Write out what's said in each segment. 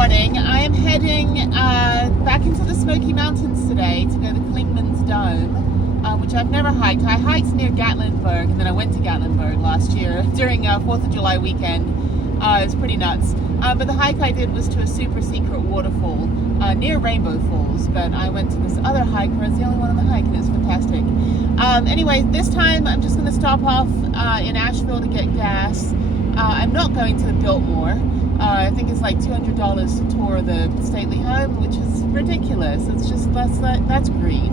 morning. I am heading back into the Smoky Mountains today to go to CLINGMANS Dome, which I've never hiked. I hiked near Gatlinburg, and then I went to Gatlinburg last year during 4th of July weekend. It was pretty nuts. But the hike I did was to a super secret waterfall near Rainbow Falls, but I went to this other hike where I was the only one on the hike, and it was fantastic. Anyway, this time I'm just going to stop off in Asheville to get gas. I'm not going to the Biltmore. I think it's like $200 to tour the stately home, which is ridiculous. It's just, that's greed.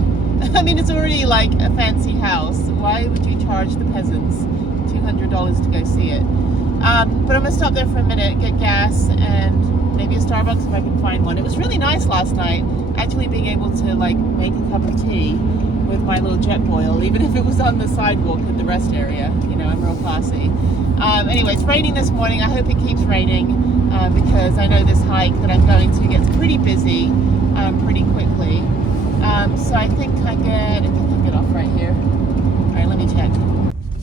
I mean, it's already like a fancy house. Why would you charge the peasants $200 to go see it? But I'm gonna stop there for a minute, get gas, and maybe a Starbucks if I can find one. It was really nice last night, actually being able to like make a cup of tea with my little jet boil, even if it was on the sidewalk at the rest area. You know, I'm real classy. Anyway, it's raining this morning. I hope it keeps raining because I know this hike that I'm going to gets pretty busy pretty quickly. So I think I can get off right here. All right, let me check.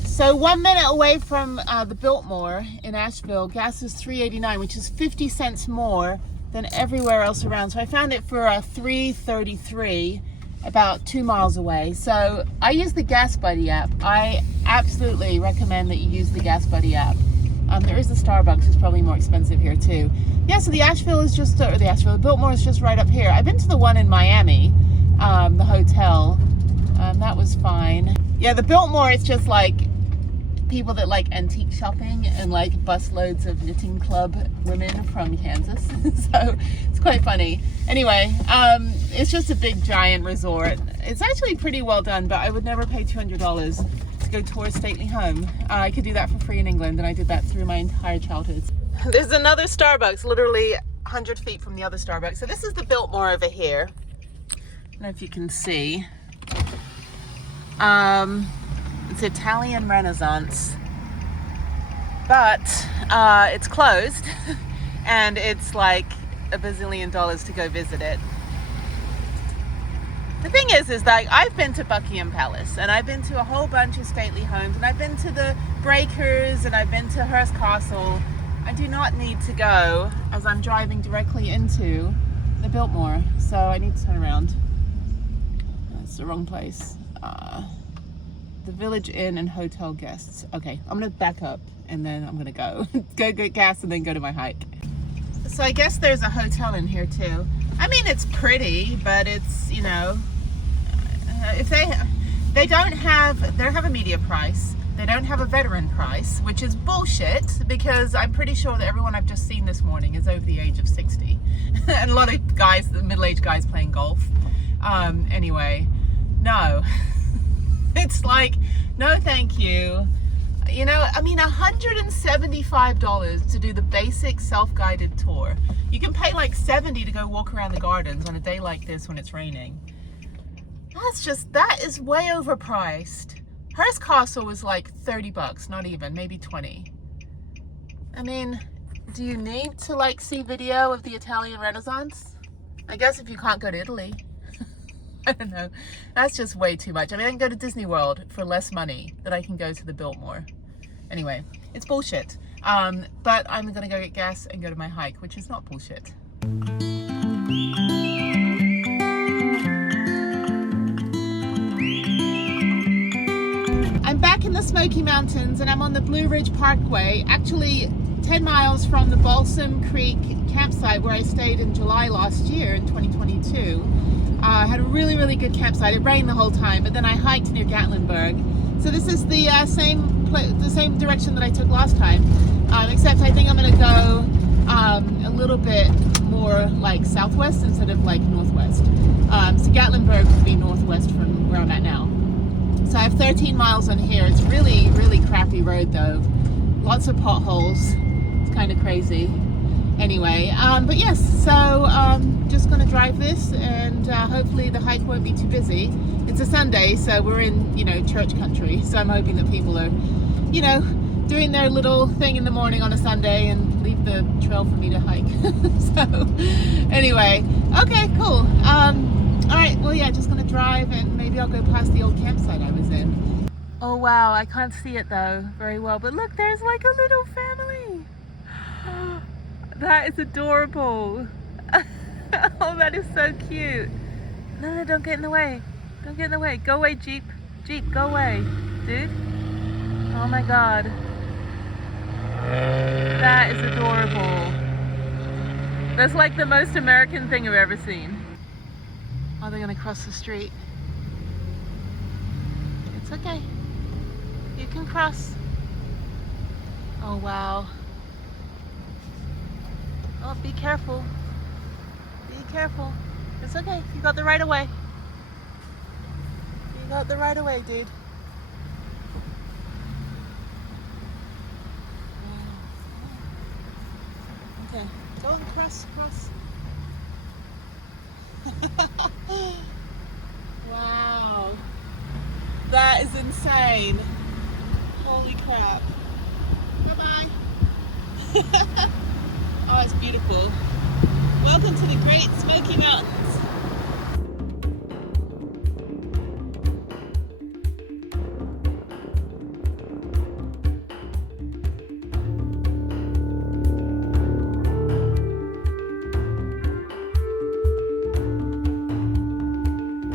So 1 minute away from the Biltmore in Asheville, gas is $3.89, which is 50 cents more than everywhere else around. So I found it for $3.33, about 2 miles away. So I use the Gas Buddy app. I absolutely recommend that you use the Gas Buddy app. There is a Starbucks, it's probably more expensive here too. Yeah, so the Biltmore is just right up here. I've been to the one in Miami, the hotel. That was fine. Yeah, the Biltmore, it's just like people that like antique shopping and like busloads of knitting club women from Kansas. So it's quite funny. Anyway, it's just a big giant resort. It's actually pretty well done, but I would never pay $200 to go tour a stately home. I could do that for free in England, and I did that through my entire childhood. There's another Starbucks literally 100 feet from the other Starbucks. So this is the Biltmore over here. I don't know if you can see. It's Italian Renaissance, but it's closed and it's like $1 bazillion to go visit it. The thing is that I've been to Buckingham Palace, and I've been to a whole bunch of stately homes, and I've been to the Breakers, and I've been to Hearst Castle. I do not need to go as I'm driving directly into the Biltmore, so I need to turn around. That's the wrong place. The Village Inn and Hotel Guests. Okay, I'm gonna back up and then I'm gonna go get gas and then go to my hike. So I guess there's a hotel in here too. I mean, it's pretty, but it's, you know, if they don't have a media price, they don't have a veteran price, which is bullshit, because I'm pretty sure that everyone I've just seen this morning is over the age of 60 and a lot of guys, middle-aged guys playing golf. Anyway, no. It's like, no thank you. You know, I mean, $175 to do the basic self-guided tour. You can pay like $70 to go walk around the gardens on a day like this when it's raining. That is way overpriced. Hearst Castle was like $30, not even, maybe 20. I mean, do you need to like see video of the Italian Renaissance? I guess if you can't go to Italy. I don't know. That's just way too much. I mean, I can go to Disney World for less money than I can go to the Biltmore. Anyway, it's bullshit. But I'm gonna go get gas and go to my hike, which is not bullshit. I'm back in the Smoky Mountains, and I'm on the Blue Ridge Parkway, actually 10 miles from the Balsam Creek campsite where I stayed in July last year in 2022. I had a really, really good campsite. It rained the whole time, but then I hiked near Gatlinburg. So this is the same direction that I took last time, except I think I'm going to go a little bit more like southwest instead of like northwest. So Gatlinburg would be northwest from where I'm at now. So I have 13 miles on here. It's really, really crappy road though. Lots of potholes. It's kind of crazy. Anyway, but yes, so just gonna drive this, and hopefully the hike won't be too busy. It's a Sunday, so we're in, you know, church country, so I'm hoping that people are, you know, doing their little thing in the morning on a Sunday and leave the trail for me to hike. So anyway, okay, cool. All right, well, yeah, just gonna drive, and maybe I'll go past the old campsite I was in. Oh wow, I can't see it though very well, but look, there's like a little family. That is adorable. Oh, that is so cute. No, no, don't get in the way. Don't get in the way. Go away, Jeep. Jeep, go away. Dude. Oh my God. That is adorable. That's like the most American thing I've ever seen. Oh, they're gonna cross the street. It's okay. You can cross. Oh, wow. Oh, be careful. Be careful. It's okay. You got the right of way. You got the right of way, dude. Okay. Go on, cross, cross. Wow. That is insane. Holy crap. Bye-bye. Oh, it's beautiful. Welcome to the Great Smoky Mountains.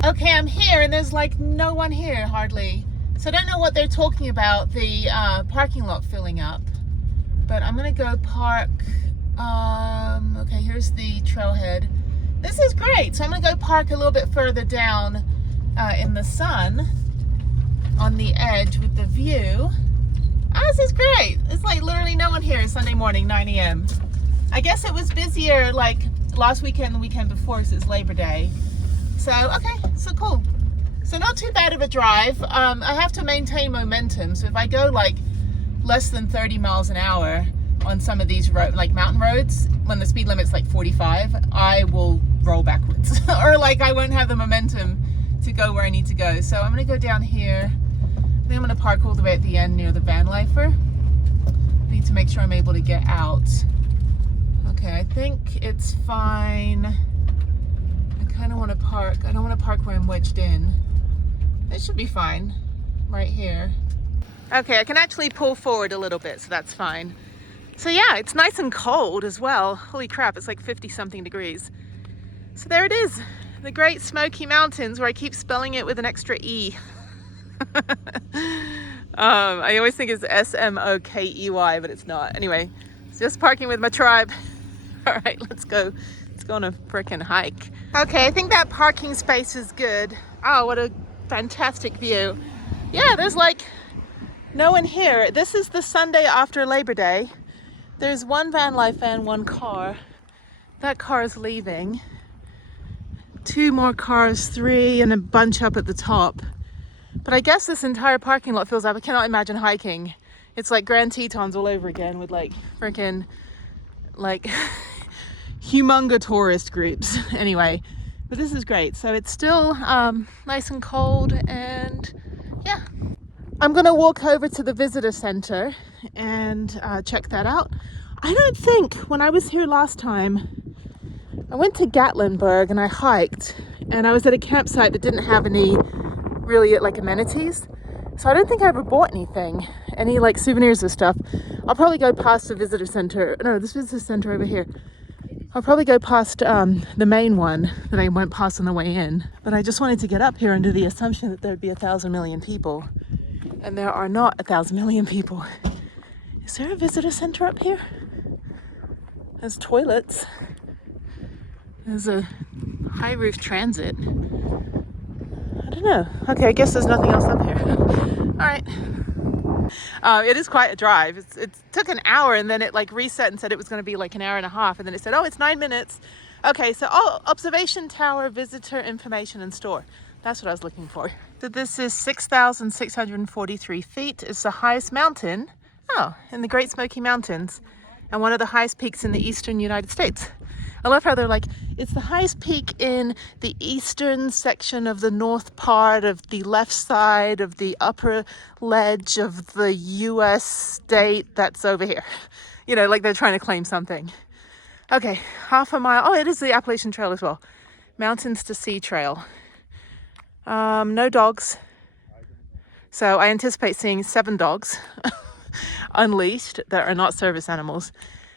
Okay, I'm here and there's like no one here hardly. So I don't know what they're talking about, the parking lot filling up. But I'm gonna go park. Okay, here's the trailhead. This is great. So I'm gonna go park a little bit further down in the sun on the edge with the view. Oh, this is great. It's like literally no one here Sunday morning, 9 a.m. I guess it was busier like last weekend and the weekend before, so it's Labor Day. So, okay, so cool. So not too bad of a drive. I have to maintain momentum. So if I go like less than 30 miles an hour on some of these like mountain roads, when the speed limit's like 45, I will roll backwards or like I won't have the momentum to go where I need to go. So I'm gonna go down here. Then I'm gonna park all the way at the end near the van lifer. I need to make sure I'm able to get out. Okay, I think it's fine. I kind of want to park. I don't want to park where I'm wedged in. It should be fine right here. Okay, I can actually pull forward a little bit, so that's fine. So yeah, it's nice and cold as well. Holy crap, it's like 50 something degrees. So there it is, the Great Smoky Mountains, where I keep spelling it with an extra E. I always think it's S-M-O-K-E-Y, but it's not. Anyway, it's just parking with my tribe. All right, let's go. Let's go on a frickin' hike. Okay, I think that parking space is good. Oh, what a fantastic view. Yeah, there's like no one here. This is the Sunday after Labor Day. There's one van life van, one car. That car is leaving. Two more cars, three, and a bunch up at the top. But I guess this entire parking lot fills up. I cannot imagine hiking. It's like Grand Tetons all over again with like freaking like humongous tourist groups. Anyway, but this is great. So it's still nice and cold, and yeah. I'm gonna walk over to the visitor center and check that out. I don't think, when I was here last time, I went to Gatlinburg and I hiked, and I was at a campsite that didn't have any really like amenities. So I don't think I ever bought anything, any like souvenirs or stuff. I'll probably go past the visitor center. No, this visitor center over here. I'll probably go past the main one that I went past on the way in. But I just wanted to get up here under the assumption that there'd be 1,000 million people. And there are not 1,000 million people. Is there a visitor center up here? There's toilets. There's a high roof transit. I don't know. Okay, I guess there's nothing else up here. All right. It is quite a drive. It took an hour, and then it like reset and said it was going to be like an hour and a half, and then it said, oh, it's 9 minutes. Okay, so observation tower, visitor information and store. That's what I was looking for. So this is 6,643 feet. It's the highest mountain, in the Great Smoky Mountains, and one of the highest peaks in the eastern United States. I love how they're like, it's the highest peak in the eastern section of the north part of the left side of the upper ledge of the US state that's over here. You know, like they're trying to claim something. Okay, half a mile. Oh, it is the Appalachian Trail as well. Mountains to Sea Trail. No dogs. So I anticipate seeing 7 dogs unleashed that are not service animals.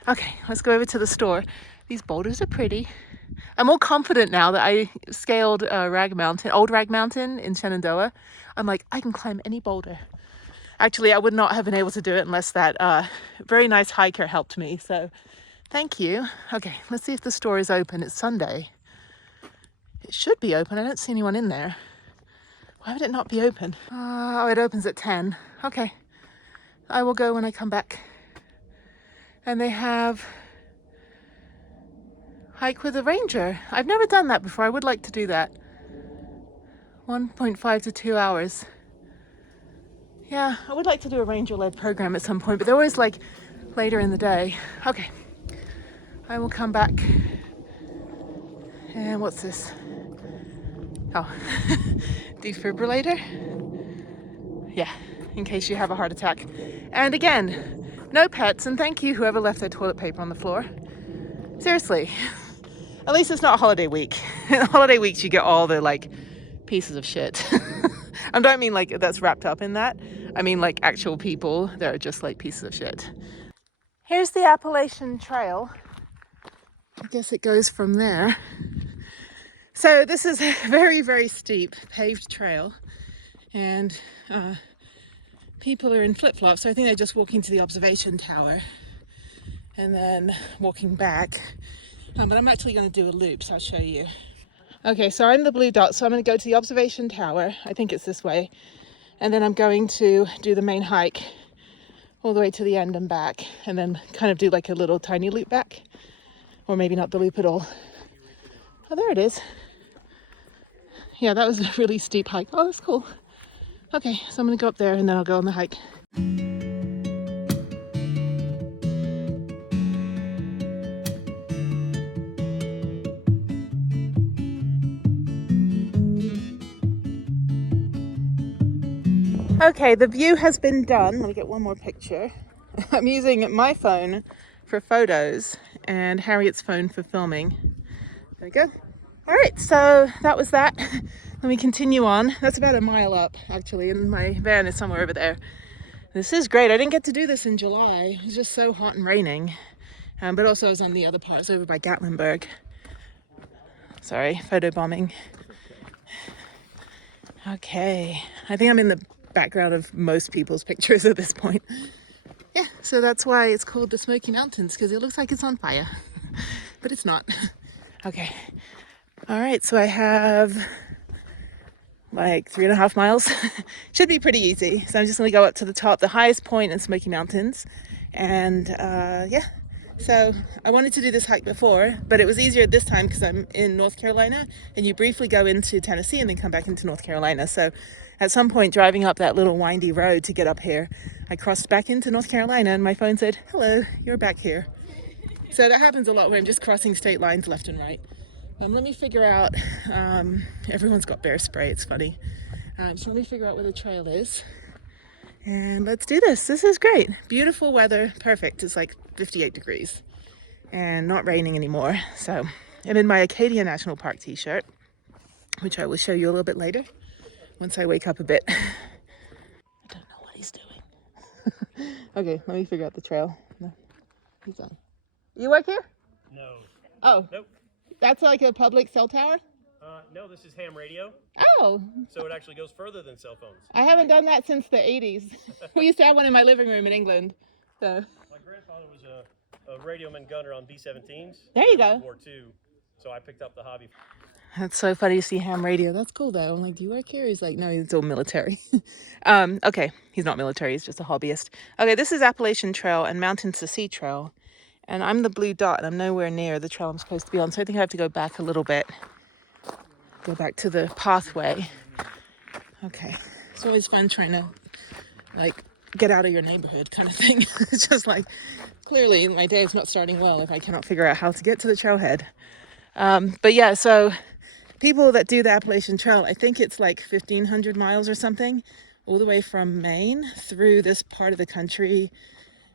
Okay, let's go over to the store. These boulders are pretty. I'm more confident now that I scaled Old Rag Mountain in Shenandoah. I'm like, I can climb any boulder. Actually, I would not have been able to do it unless that very nice hiker helped me. So thank you. Okay, let's see if the store is open. It's Sunday. It should be open. I don't see anyone in there. Why would it not be open? Oh, it opens at 10. Okay, I will go when I come back. And they have hike with a ranger. I've never done that before. I would like to do that. 1.5 to 2 hours. Yeah, I would like to do a ranger-led program at some point, but they're always like later in the day. Okay, I will come back. And what's this? Oh, defibrillator. Yeah, in case you have a heart attack. And again, no pets, and thank you whoever left their toilet paper on the floor. Seriously, at least it's not holiday week. In holiday weeks, you get all the like pieces of shit. I don't mean like that's wrapped up in that. I mean like actual people that are just like pieces of shit. Here's the Appalachian Trail. I guess it goes from there. So this is a very, very steep paved trail, and people are in flip-flops, so I think they're just walking to the observation tower and then walking back. But I'm actually going to do a loop, so I'll show you. Okay, so I'm the blue dot, so I'm going to go to the observation tower. I think it's this way. And then I'm going to do the main hike all the way to the end and back, and then kind of do like a little tiny loop back. Or maybe not the loop at all. Oh, there it is. Yeah, that was a really steep hike. Oh, that's cool. Okay, so I'm gonna go up there and then I'll go on the hike. Okay, the view has been done. Let me get one more picture. I'm using my phone for photos and Harriet's phone for filming. There we go. All right, so that was that. Let me continue on. That's about a mile up, actually, and my van is somewhere over there. This is great. I didn't get to do this in July. It was just so hot and raining. But also I was on the other parts over by Gatlinburg. Sorry, photo bombing. Okay, I think I'm in the background of most people's pictures at this point. Yeah, so that's why it's called the Smoky Mountains, because it looks like it's on fire, but it's not. Okay, all right, so I have like 3.5 miles. Should be pretty easy. So I'm just gonna go up to the top, the highest point in Smoky Mountains, and yeah. So I wanted to do this hike before, but it was easier this time because I'm in North Carolina, and you briefly go into Tennessee and then come back into North Carolina. So at some point driving up that little windy road to get up here, I crossed back into North Carolina and my phone said, hello, you're back here. So that happens a lot where I'm just crossing state lines left and right. Let me figure out, everyone's got bear spray, it's funny. So let me figure out where the trail is. And let's do this. This is great. Beautiful weather, perfect. It's like 58 degrees and not raining anymore. So I'm in my Acadia National Park t-shirt, which I will show you a little bit later once I wake up a bit. I don't know what he's doing. Okay, let me figure out the trail. No, he's on. You work here? No. Oh. Nope. That's like a public cell tower? No, this is ham radio. Oh. So it actually goes further than cell phones. I haven't done that since the 80s. We used to have one in my living room in England. So. My grandfather was a radioman gunner on B-17s. There you go. World War II. So I picked up the hobby. That's so funny to see ham radio. That's cool though. I'm like, do you work here? He's like, no, he's all military. Okay, he's not military. He's just a hobbyist. Okay, this is Appalachian Trail and Mountain to Sea Trail. And I'm the blue dot and I'm nowhere near the trail I'm supposed to be on. So I think I have to go back a little bit. Go back to the pathway. Okay. It's always fun trying to like get out of your neighborhood kind of thing. It's just like, clearly my day is not starting well if I cannot figure out how to get to the trailhead. But yeah, so people that do the Appalachian Trail, I think it's like 1,500 miles or something, all the way from Maine through this part of the country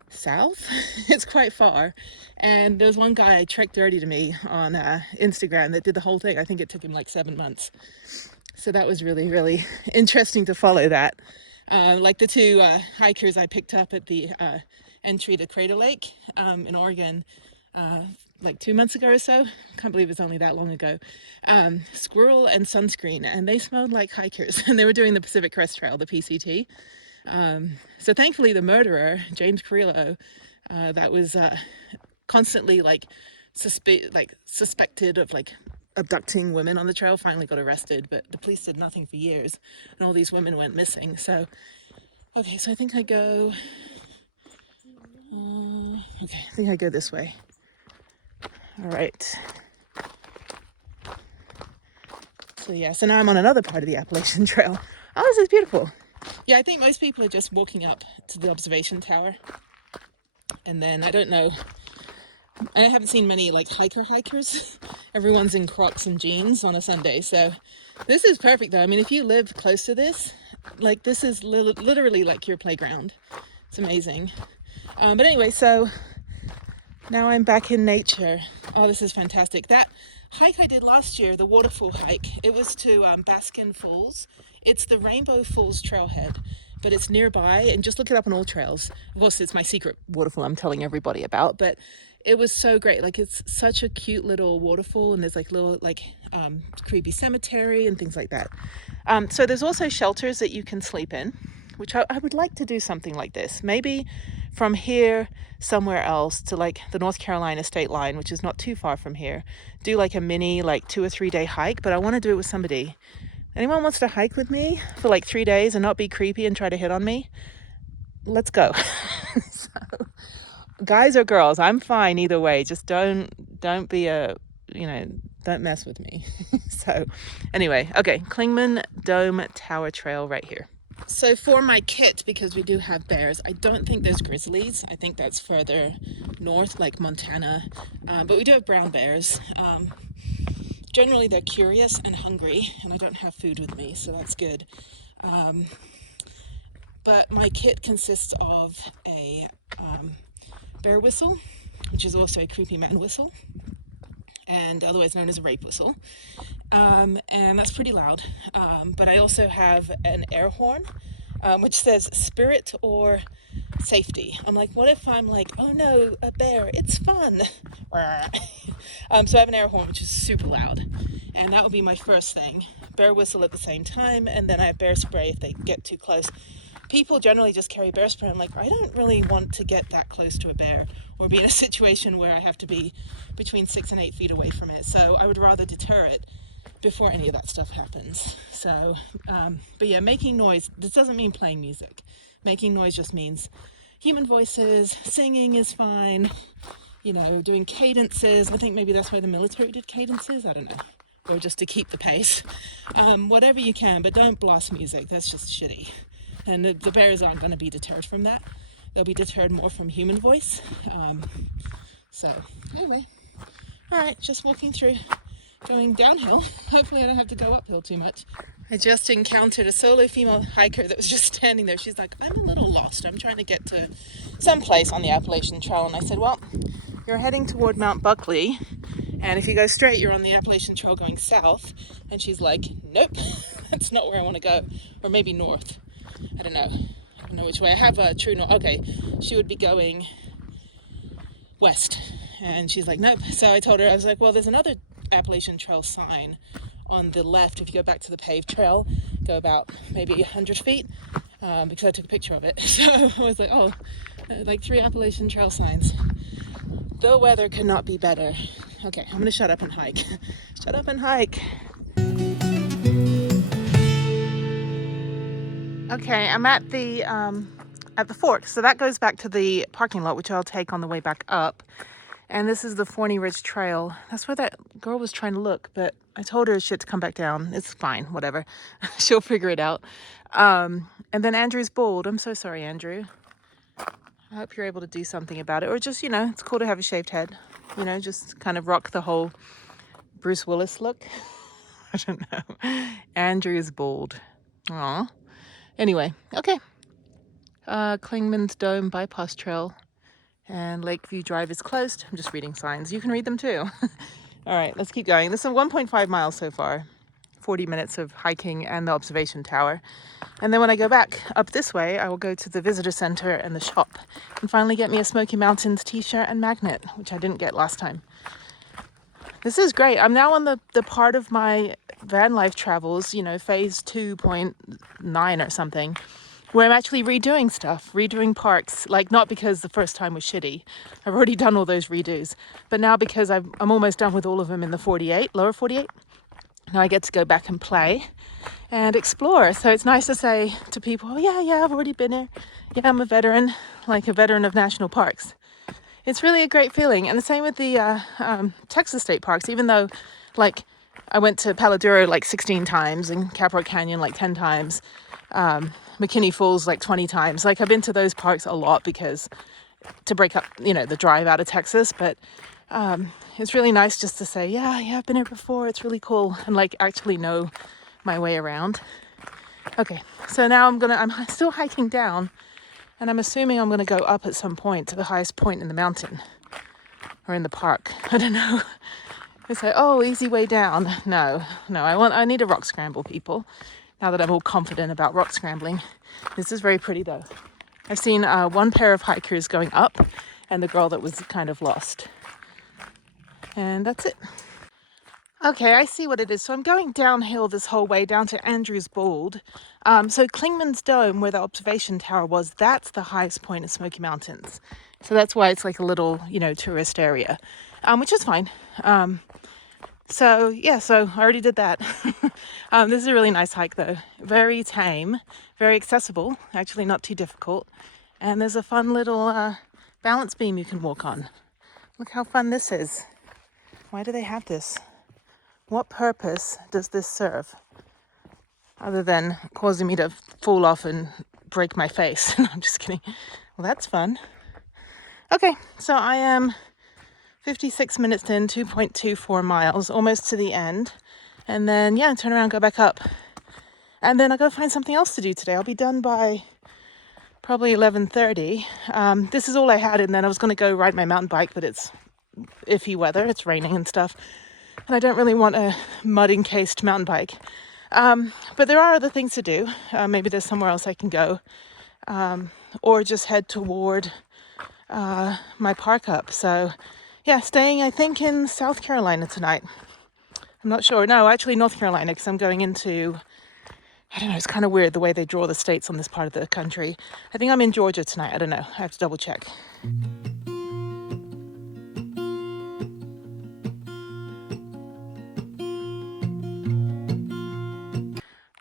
south. It's quite far. And there's one guy, Trek Dirty to Me, on Instagram that did the whole thing. I think it took him like 7 months. So that was really, really interesting to follow that. Like the two hikers I picked up at the entry to Crater Lake in Oregon like 2 months ago or so. Can't believe it's only that long ago. Squirrel and sunscreen, and they smelled like hikers. And they were doing the Pacific Crest Trail, the PCT. So thankfully the murderer, James Carrillo, that was constantly suspected of abducting women on the trail, finally got arrested, but the police did nothing for years and all these women went missing. So okay, so I think I go this way. All right, so yeah, so now I'm on another part of the Appalachian Trail. Oh, this is beautiful. Yeah, I think most people are just walking up to the observation tower, and then I don't know, I haven't seen many hikers. Everyone's in Crocs and jeans on a Sunday, so this is perfect though. I mean, if you live close to this, this is literally like your playground. It's amazing. But anyway, so now I'm back in nature. Oh, this is fantastic. That hike I did last year, the waterfall hike, it was to Baskin Falls. It's the Rainbow Falls trailhead, but it's nearby, and just look it up on all trails. Of course, it's my secret waterfall I'm telling everybody about, but it was so great. It's such a cute little waterfall, and there's little creepy cemetery and things like that. So there's also shelters that you can sleep in, which I would like to do something like this. Maybe from here somewhere else to the North Carolina state line, which is not too far from here. Do a mini 2 or 3 day hike, but I want to do it with somebody. Anyone wants to hike with me for 3 days and not be creepy and try to hit on me? Let's go. So, guys or girls, I'm fine either way. Just don't be don't mess with me. So anyway, okay, Clingman Dome Tower Trail right here. So for my kit, because we do have bears, I don't think there's grizzlies. I think that's further north, like Montana. But we do have brown bears. Generally, they're curious and hungry, and I don't have food with me, so that's good. But my kit consists of a bear whistle, which is also a creepy man whistle, and otherwise known as a rape whistle. And that's pretty loud. But I also have an air horn, which says spirit or safety. I'm like, what if I'm oh no, a bear, it's fun. So I have an air horn, which is super loud, and that would be my first thing. Bear whistle at the same time, and then I have bear spray if they get too close. People generally just carry bear spray. I'm I don't really want to get that close to a bear or be in a situation where I have to be between 6 and 8 feet away from it. So I would rather deter it before any of that stuff happens. So, but yeah, making noise, this doesn't mean playing music. Making noise just means human voices, singing is fine, doing cadences. I think maybe that's why the military did cadences, I don't know, or just to keep the pace. Whatever you can, but don't blast music, that's just shitty. And the bears aren't going to be deterred from that. They'll be deterred more from human voice. So anyway, all right, just walking through, going downhill. Hopefully I don't have to go uphill too much. I just encountered a solo female hiker that was just standing there. She's like, I'm a little lost. I'm trying to get to some place on the Appalachian Trail. And I said, well, you're heading toward Mount Buckley, and if you go straight, you're on the Appalachian Trail going south. And she's like, nope, that's not where I want to go. Or maybe north. I don't know which way. I have a true north. Okay, she would be going west. And she's like, nope. So I told her, I was like, well, there's another Appalachian Trail sign on the left. If you go back to the paved trail, go about maybe 100 feet, because I took a picture of it. So I was like, oh, 3 Appalachian Trail signs. The weather could not be better. Okay, I'm gonna shut up and hike. Shut up and hike. Okay, I'm at the fork, so that goes back to the parking lot, which I'll take on the way back up. And this is the Forney Ridge Trail. That's where that girl was trying to look, but I told her shit to come back down. It's fine, whatever. She'll figure it out. And then Andrew's bald. I'm so sorry, Andrew. I hope you're able to do something about it. Or just, it's cool to have a shaved head. Just kind of rock the whole Bruce Willis look. I don't know. Andrew is bald. Aw. Anyway, okay. Clingman's Dome Bypass Trail and Lakeview Drive is closed. I'm just reading signs. You can read them too. All right, let's keep going. This is 1.5 miles so far. 40 minutes of hiking and the observation tower. And then when I go back up this way, I will go to the visitor center and the shop and finally get me a Smoky Mountains t-shirt and magnet, which I didn't get last time. This is great. I'm now on the part of my van life travels, you know, phase 2.9 or something, where I'm actually redoing stuff, redoing parks, like not because the first time was shitty. I've already done all those redos, but now because I'm almost done with all of them in the 48, lower 48. Now I get to go back and play and explore. So it's nice to say to people, oh yeah, I've already been here. Yeah, I'm a veteran, like a veteran of national parks. It's really a great feeling. And the same with the Texas state parks, even though like I went to Palo Duro like 16 times and Caprock Canyon like 10 times, McKinney Falls like 20 times. Like I've been to those parks a lot because to break up, you know, the drive out of Texas. But it's really nice just to say, yeah, I've been here before. It's really cool. And like actually know my way around. Okay, so now I'm still hiking down and I'm assuming I'm gonna go up at some point to the highest point in the mountain or in the park. I don't know. It's like, oh, easy way down. No, I need a rock scramble, people. Now that I'm all confident about rock scrambling. This is very pretty though. I've seen one pair of hikers going up and the girl that was kind of lost. And that's it. Okay, I see what it is. So I'm going downhill this whole way down to Andrews Bald. So CLINGMANS Dome, where the observation tower was, that's the highest point of Smoky Mountains. So that's why it's like a little, you know, tourist area, which is fine. So yeah, so I already did that. This is a really nice hike though. Very tame, very accessible, actually not too difficult. And there's a fun little balance beam you can walk on. Look how fun this is. Why do they have this? What purpose does this serve? Other than causing me to fall off and break my face. I'm just kidding. Well, that's fun. Okay, so I am 56 minutes in, 2.24 miles, almost to the end. And then, yeah, turn around, go back up. And then I'll go find something else to do today. I'll be done by probably 11:30. This is all I had, and then I was going to go ride my mountain bike, but it's iffy weather. It's raining and stuff. And I don't really want a mud-encased mountain bike. But there are other things to do. Maybe there's somewhere else I can go. Or just head toward my park up. So, yeah, staying, I think, in South Carolina tonight. I'm not sure. No, actually North Carolina, because I'm going into, I don't know, it's kind of weird the way they draw the states on this part of the country. I think I'm in Georgia tonight. I don't know. I have to double check.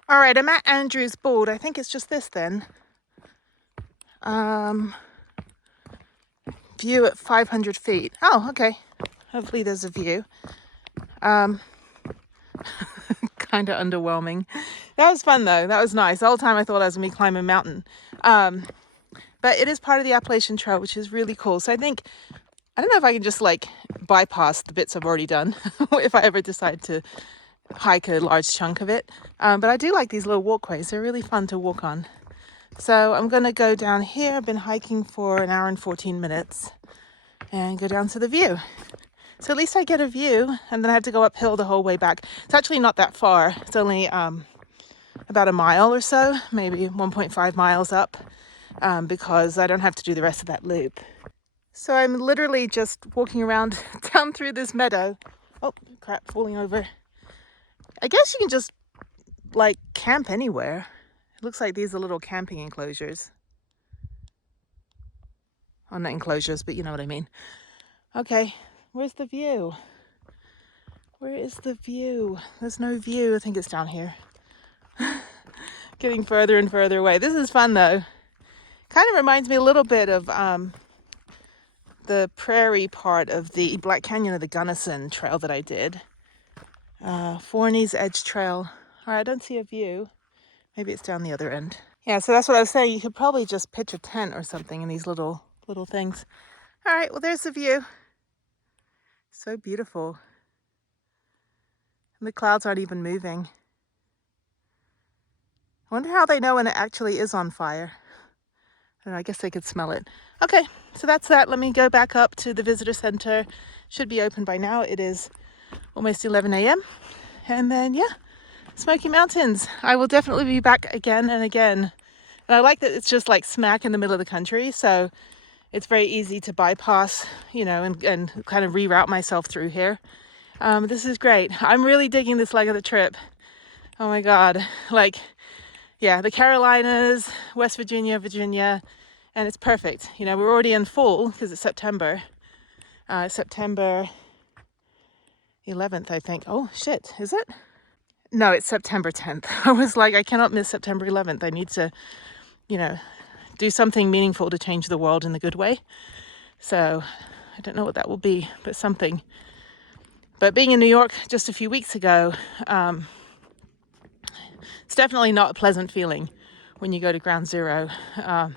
All right, I'm at Andrews Bald. I think it's just this then. View at 500 feet. Oh, okay. Hopefully there's a view. Kind of underwhelming. That was fun though. That was nice. The whole time I thought I was going to be climbing a mountain. But it is part of the Appalachian Trail, which is really cool. So I think, I don't know if I can just like bypass the bits I've already done if I ever decide to hike a large chunk of it. But I do like these little walkways. They're really fun to walk on. So I'm going to go down here. I've been hiking for an hour and 14 minutes and go down to the view. So at least I get a view, and then I have to go uphill the whole way back. It's actually not that far. It's only about a mile or so, maybe 1.5 miles up, because I don't have to do the rest of that loop. So I'm literally just walking around down through this meadow. Oh, crap, falling over. I guess you can just like camp anywhere. It looks like these are little camping enclosures. Oh, not enclosures, but you know what I mean. Okay, where's the view? Where is the view? There's no view. I think it's down here. Getting further and further away. This is fun though. Kind of reminds me a little bit of the prairie part of the Black Canyon of the Gunnison trail that I did. Forney's Edge Trail. All right, I don't see a view. Maybe it's down the other end. Yeah, so that's what I was saying. You could probably just pitch a tent or something in these little things. All right, well, there's the view. So beautiful. And the clouds aren't even moving. I wonder how they know when it actually is on fire. I don't know, I guess they could smell it. Okay, so that's that. Let me go back up to the visitor center. Should be open by now. It is almost 11 a.m. And then, yeah, Smoky Mountains. I will definitely be back again and again. And I like that it's just like smack in the middle of the country, so it's very easy to bypass, you know, and kind of reroute myself through here. This is great. I'm really digging this leg of the trip. Oh my God. Like, yeah, the Carolinas, West Virginia, and it's perfect. You know, we're already in fall because it's September. September 11th, I think. Oh shit, is it? No, it's September 10th. I was like, I cannot miss September 11th. I need to, you know, do something meaningful to change the world in the good way. So I don't know what that will be, but something. But being in New York just a few weeks ago, it's definitely not a pleasant feeling when you go to Ground Zero. I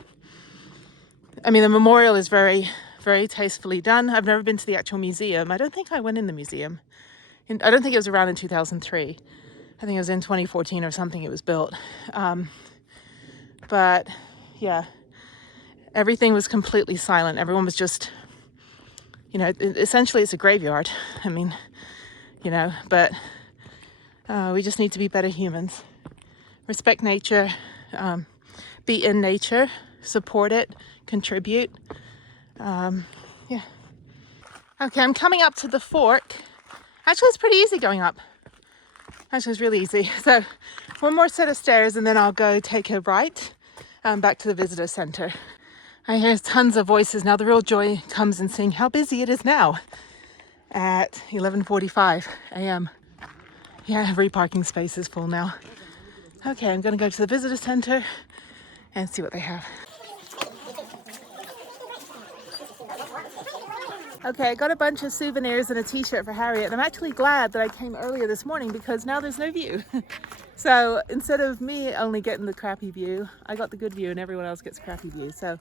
mean, the memorial is very, very tastefully done. I've never been to the actual museum. I don't think I went in the museum. I don't think it was around in 2003. I think it was in 2014 or something it was built. But yeah, everything was completely silent. Everyone was just, you know, essentially it's a graveyard. I mean, you know, but we just need to be better humans. Respect nature, be in nature, support it, contribute. Yeah. Okay, I'm coming up to the fork. Actually, it's pretty easy going up. Actually, it's really easy. So one more set of stairs and then I'll go take a right back to the visitor center. I hear tons of voices now. The real joy comes in seeing how busy it is now at 11:45 a.m. Yeah, every parking space is full now. Okay, I'm gonna go to the visitor center and see what they have. Okay, I got a bunch of souvenirs and a t-shirt for Harriet, and I'm actually glad that I came earlier this morning because now there's no view. So instead of me only getting the crappy view, I got the good view and everyone else gets crappy view. So,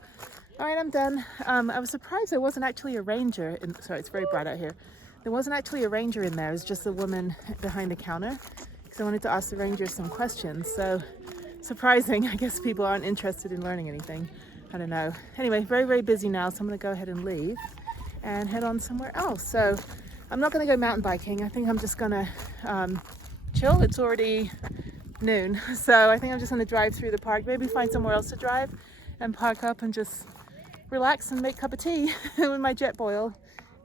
all right, I'm done. I was surprised there wasn't actually a ranger sorry, it's very bright out here. There wasn't actually a ranger in there. It was just a woman behind the counter because I wanted to ask the ranger some questions. So surprising, I guess people aren't interested in learning anything. I don't know. Anyway, very, very busy now, so I'm gonna go ahead and leave and head on somewhere else. So I'm not gonna go mountain biking. I think I'm just gonna chill. It's already noon, so I think I'm just gonna drive through the park, maybe find somewhere else to drive and park up and just relax and make a cup of tea with my jet boil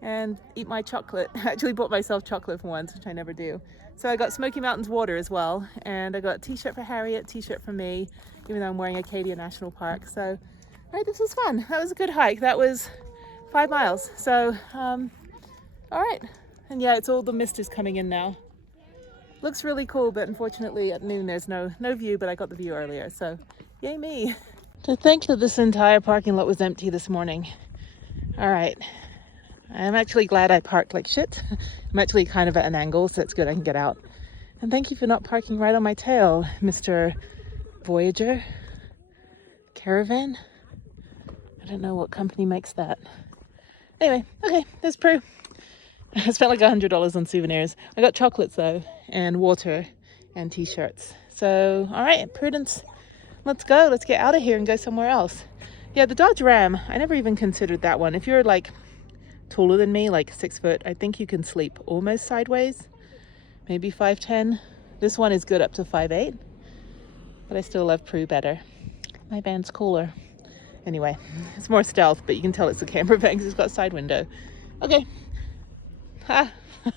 and eat my chocolate. I actually bought myself chocolate for once, which I never do. So I got Smoky Mountains water as well, and I got a t-shirt for Harriet, t-shirt for me, even though I'm wearing Acadia National Park. So all right, this was fun. That was a good hike. That was 5 miles. So all right, and yeah, it's all the mist is coming in now. Looks really cool, but unfortunately at noon there's no view, but I got the view earlier, so yay me. To think that this entire parking lot was empty this morning. All right, I'm actually glad I parked like shit. I'm actually kind of at an angle, so it's good I can get out. And thank you for not parking right on my tail, Mr. Voyager Caravan. I don't know what company makes that. Anyway, okay, there's Prue. I spent like $100 on souvenirs. I got chocolates though, and water, and t-shirts. So, all right, Prudence, let's go. Let's get out of here and go somewhere else. Yeah, the Dodge Ram, I never even considered that one. If you're like taller than me, like 6 foot, I think you can sleep almost sideways, maybe 5'10". This one is good up to 5'8", but I still love Prue better. My van's cooler. Anyway, it's more stealth, but you can tell it's a camper van because it's got a side window. Okay. Ha!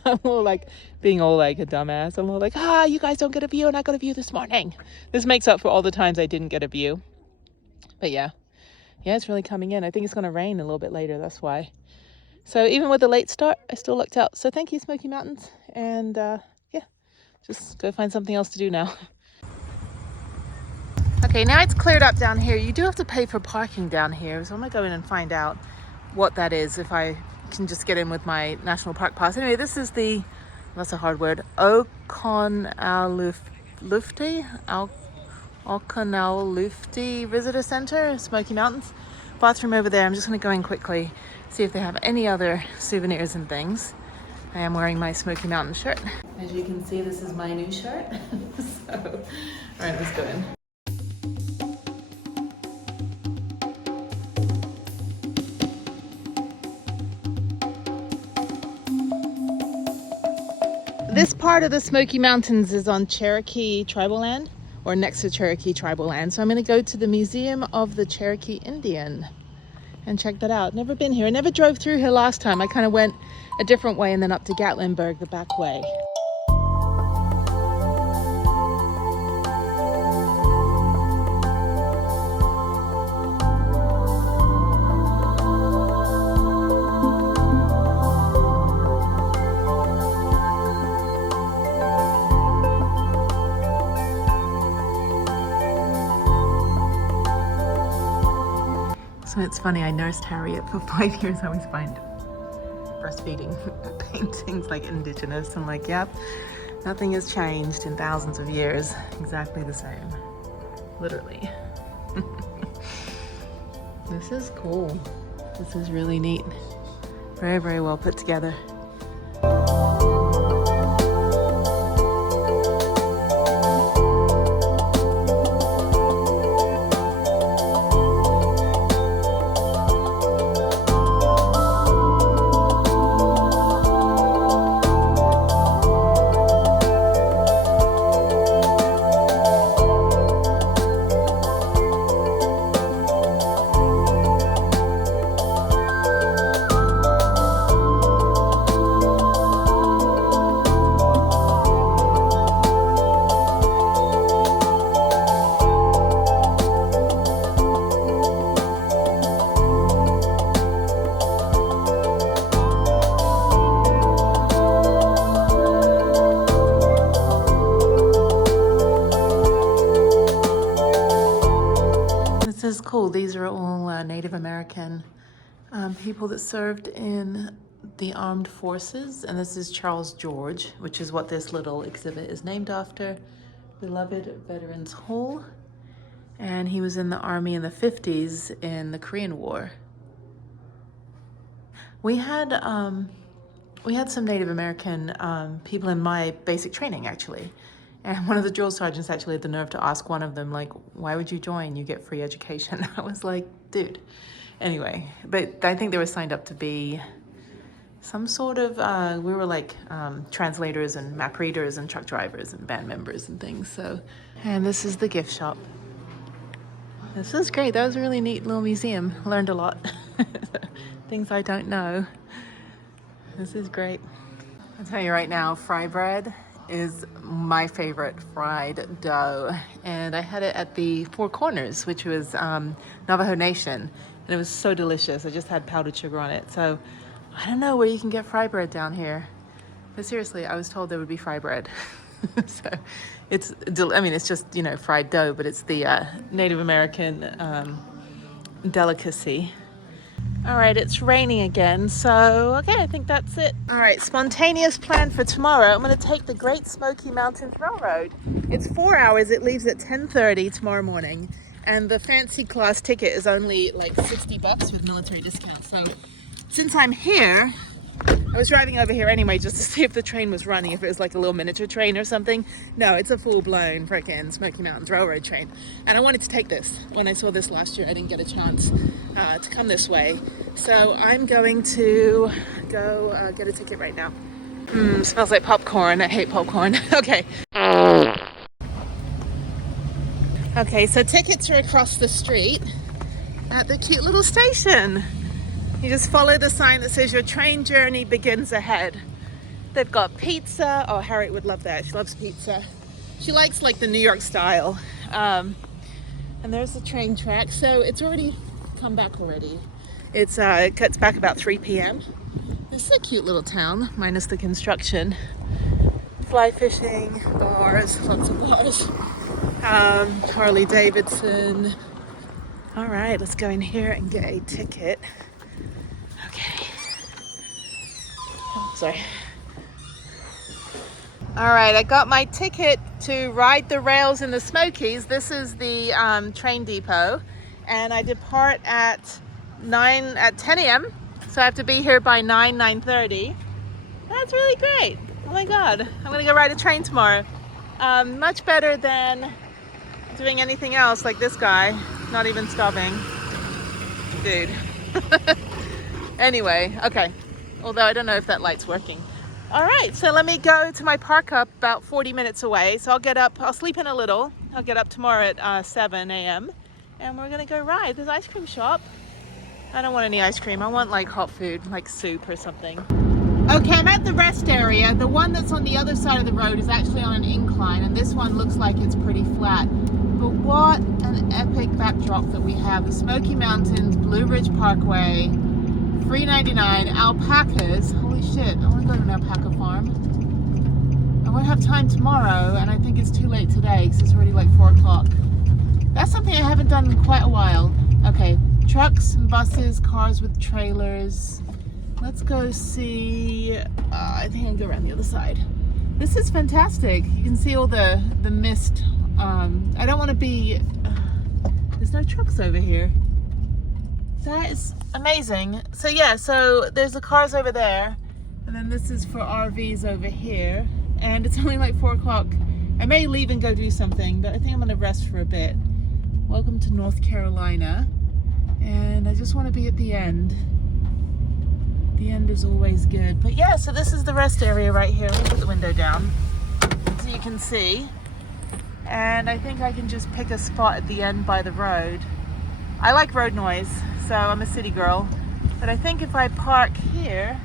I'm all like being all like a dumbass. I'm all like, you guys don't get a view and I got a view this morning. This makes up for all the times I didn't get a view. But yeah, it's really coming in. I think it's going to rain a little bit later, that's why. So even with the late start, I still looked out. So thank you, Smoky Mountains. And yeah, just go find something else to do now. Okay, now it's cleared up down here. You do have to pay for parking down here. So I'm going to go in and find out what that is if I can just get in with my national park pass. Anyway, this is the, that's a hard word, Oconalufti Visitor Center, Smoky Mountains. Bathroom over there. I'm just going to go in quickly, see if they have any other souvenirs and things. I am wearing my Smoky Mountain shirt. As you can see, this is my new shirt. So, all right, let's go in. This part of the Smoky Mountains is on Cherokee tribal land, or next to Cherokee tribal land. So I'm going to go to the Museum of the Cherokee Indian and check that out. Never been here. I never drove through here last time. I kind of went a different way and then up to Gatlinburg the back way. So it's funny, I nursed Harriet for 5 years. I always find breastfeeding paintings like indigenous. I'm like, yep, nothing has changed in thousands of years. Exactly the same, literally. This is cool. This is really neat. Very, very well put together. This is cool. These are all Native American people that served in the armed forces. And this is Charles George, which is what this little exhibit is named after. Beloved Veterans Hall. And he was in the army in the 50s in the Korean War. We had some Native American people in my basic training, actually. And one of the drill sergeants actually had the nerve to ask one of them, like, why would you join? You get free education. I was like, dude. Anyway, but I think they were signed up to be some sort of, we were like translators and map readers and truck drivers and band members and things. So, and this is the gift shop. This is great. That was a really neat little museum. Learned a lot. Things I don't know. This is great. I'll tell you right now, fry bread is my favorite fried dough, and I had it at the Four Corners, which was Navajo Nation, and it was so delicious. I just had powdered sugar on it. So I don't know where you can get fry bread down here, but seriously, I was told there would be fry bread. So it's, I mean, it's just, you know, fried dough, but it's the Native American delicacy. All right, it's raining again, so okay, I think that's it. All right, spontaneous plan for tomorrow. I'm going to take the Great Smoky Mountains Railroad. It's 4 hours. It leaves at 10:30 tomorrow morning, and the fancy class ticket is only like $60 with military discount. So since I'm here, I was driving over here anyway just to see if the train was running, if it was like a little miniature train or something. No, it's a full-blown frickin' Smoky Mountains Railroad train. And I wanted to take this. When I saw this last year, I didn't get a chance to come this way. So I'm going to go get a ticket right now. Smells like popcorn. I hate popcorn. Okay. Okay, so tickets are across the street at the cute little station. You just follow the sign that says your train journey begins ahead. They've got pizza. Oh, Harriet would love that. She loves pizza. She likes like the New York style. And there's the train track. So it's already come back already. It cuts back about 3 p.m. This is a cute little town, minus the construction. Fly fishing, bars, lots of bars. Harley Davidson. All right, let's go in here and get a ticket. Okay. Oh, sorry. All right, I got my ticket to ride the rails in the Smokies. This is the train depot, and I depart at 10 a.m. So I have to be here by 9:30. That's really great. Oh my God, I'm gonna go ride a train tomorrow. Much better than doing anything else like this guy, not even stopping. Dude. Anyway, okay. Although I don't know if that light's working. All right, so let me go to my park up about 40 minutes away. So I'll get up, I'll sleep in a little. I'll get up tomorrow at 7 a.m. and we're gonna go ride. There's an ice cream shop. I don't want any ice cream. I want like hot food, like soup or something. Okay, I'm at the rest area. The one that's on the other side of the road is actually on an incline, and this one looks like it's pretty flat. But what an epic backdrop that we have. The Smoky Mountains, Blue Ridge Parkway, $3.99, alpacas. Holy shit, I want to go to an alpaca farm. I won't have time tomorrow, and I think it's too late today because it's already like 4 o'clock. That's something I haven't done in quite a while. Okay, trucks and buses, cars with trailers. Let's go see, I think I'll go around the other side. This is fantastic. You can see all the mist. I don't want to be, there's no trucks over here. That is amazing. So yeah, so there's the cars over there, and then this is for RVs over here, and it's only like 4 o'clock. I may leave and go do something, but I think I'm gonna rest for a bit. Welcome to North Carolina, and I just want to be at the end. The end is always good. But yeah, so this is the rest area right here. Let me put the window down so you can see. And I think I can just pick a spot at the end by the road. I like road noise, so I'm a city girl. But I think if I park here,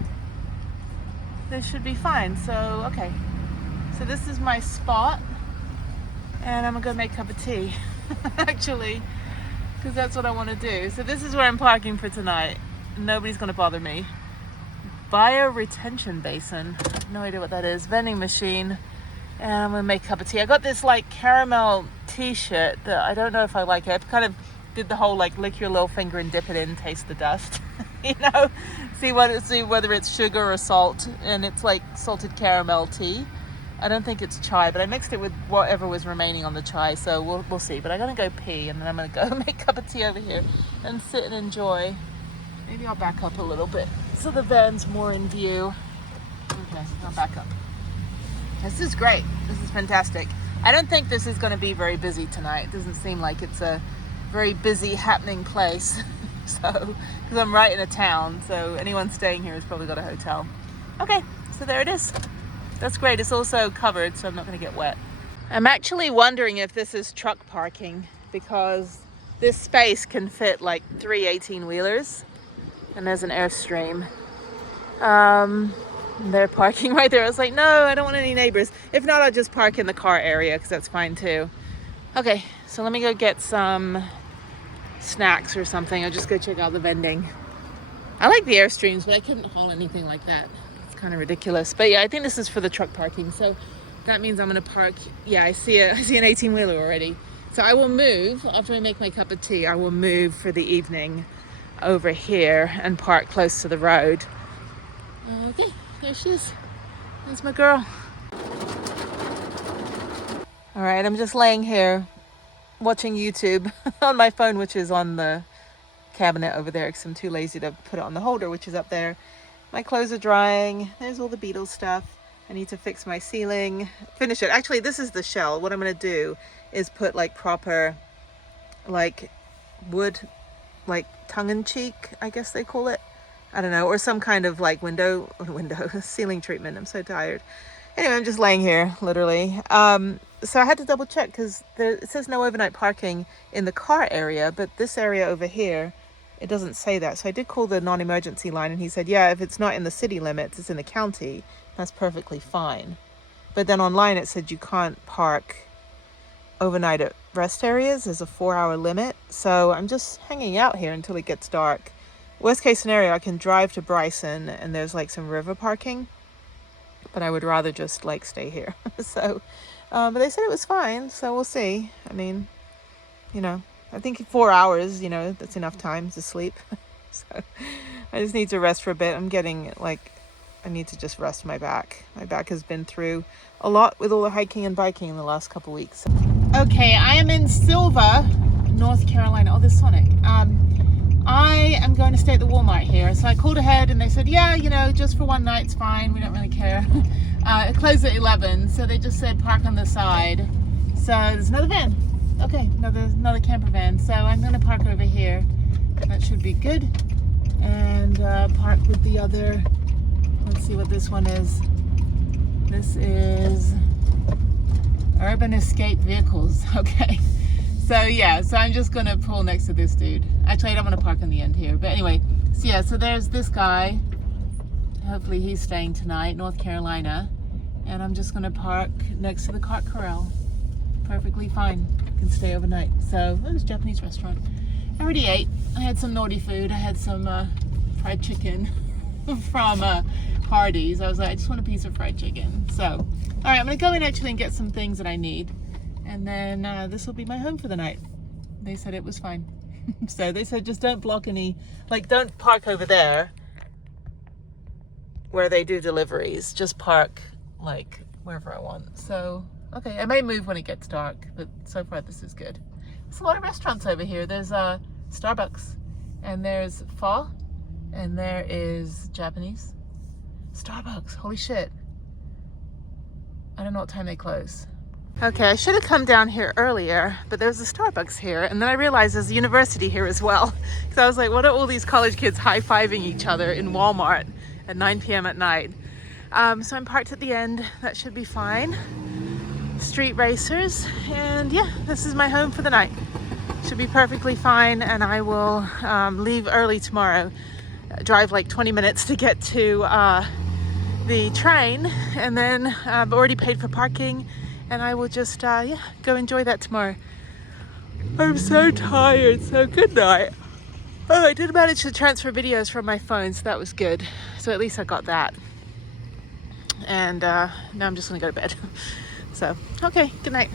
this should be fine. So, okay. So this is my spot. And I'm gonna make a cup of tea, actually, because that's what I want to do. So this is where I'm parking for tonight. Nobody's gonna bother me. Bio-retention basin. I have no idea what that is. Vending machine. And I'm gonna make a cup of tea. I got this like caramel t-shirt that I don't know if I like it. I kind of did the whole like lick your little finger and dip it in, taste the dust. You know, see whether it's sugar or salt. And it's like salted caramel tea. I don't think it's chai, but I mixed it with whatever was remaining on the chai, so we'll see. But I'm gonna go pee, and then I'm gonna go make a cup of tea over here and sit and enjoy. Maybe I'll back up a little bit so the van's more in view. Okay, I'll back up. This is great. This is fantastic. I don't think this is going to be very busy tonight. It doesn't seem like it's a very busy, happening place. So, because I'm right in a town, so anyone staying here has probably got a hotel. Okay, so there it is. That's great. It's also covered, so I'm not going to get wet. I'm actually wondering if this is truck parking, because this space can fit like 3 18-wheelers. And there's an Airstream. They're parking right there. I was like, no, I don't want any neighbors. If not, I'll just park in the car area, because that's fine too. Okay, so let me go get some snacks or something. I'll just go check out the vending. I like the Airstreams, but I couldn't haul anything like that. It's kind of ridiculous. But yeah, I think this is for the truck parking. So that means I'm gonna park. Yeah, I see an 18-wheeler already. So I will move, after I make my cup of tea, I will move for the evening over here and park close to the road. Okay, there she is. There's my girl. All right, I'm just laying here watching YouTube on my phone, which is on the cabinet over there, because I'm too lazy to put it on the holder, which is up there. My clothes are drying. There's all the Beatles stuff. I need to fix my ceiling, finish it. Actually, this is the shell. What I'm gonna do is put like proper, like wood, like tongue-in-cheek, I guess they call it. I don't know, or some kind of like window ceiling treatment. I'm so tired. Anyway, I'm just laying here, literally. So I had to double check, because it says no overnight parking in the car area, but this area over here, it doesn't say that. So I did call the non-emergency line, and he said, yeah, if it's not in the city limits, it's in the county, that's perfectly fine. But then online it said you can't park overnight at rest areas. There's a 4-hour limit. So I'm just hanging out here until it gets dark. Worst case scenario, I can drive to Bryson and there's like some river parking, but I would rather just like stay here. So, but they said it was fine, so we'll see. I mean, you know, I think 4 hours, you know, that's enough time to sleep. So I just need to rest for a bit. I'm getting like, I need to just rest my back. My back has been through a lot with all the hiking and biking in the last couple weeks. Okay, I am in Silva, North Carolina. Oh, there's Sonic. I am going to stay at the Walmart here. So I called ahead and they said, yeah, you know, just for one night, it's fine. We don't really care. It closed at 11. So they just said park on the side. So there's another van. Okay, another camper van. So I'm going to park over here. That should be good. And park with the other, let's see what this one is. This is Urban Escape Vehicles. Okay. So yeah, so I'm just gonna pull next to this dude. Actually, I don't want to park in the end here. But anyway, so yeah, so there's this guy. Hopefully he's staying tonight, North Carolina. And I'm just gonna park next to the cart corral. Perfectly fine. Can stay overnight. So it was a Japanese restaurant. I already ate. I had some naughty food. I had some fried chicken from Hardee's. I was like, I just want a piece of fried chicken. So, all right, I'm gonna go in actually and get some things that I need. And then this will be my home for the night. They said it was fine. So they said just don't block any, like don't park over there where they do deliveries. Just park like wherever I want. So, okay, I may move when it gets dark, but so far this is good. There's a lot of restaurants over here. There's Starbucks, and there's Pho, and there is Japanese. Starbucks, holy shit. I don't know what time they close. Okay, I should have come down here earlier, but there's a Starbucks here, and then I realized there's a university here as well. Because I was like, what are all these college kids high-fiving each other in Walmart at 9 p.m. at night? So I'm parked at the end. That should be fine. Street racers, and yeah, this is my home for the night. Should be perfectly fine, and I will leave early tomorrow. Drive like 20 minutes to get to the train, and then I've already paid for parking, and I will just yeah, go enjoy that tomorrow. I'm so tired, so good night. Oh, I did manage to transfer videos from my phone, so that was good. So at least I got that. And now I'm just gonna go to bed. So, okay, good night.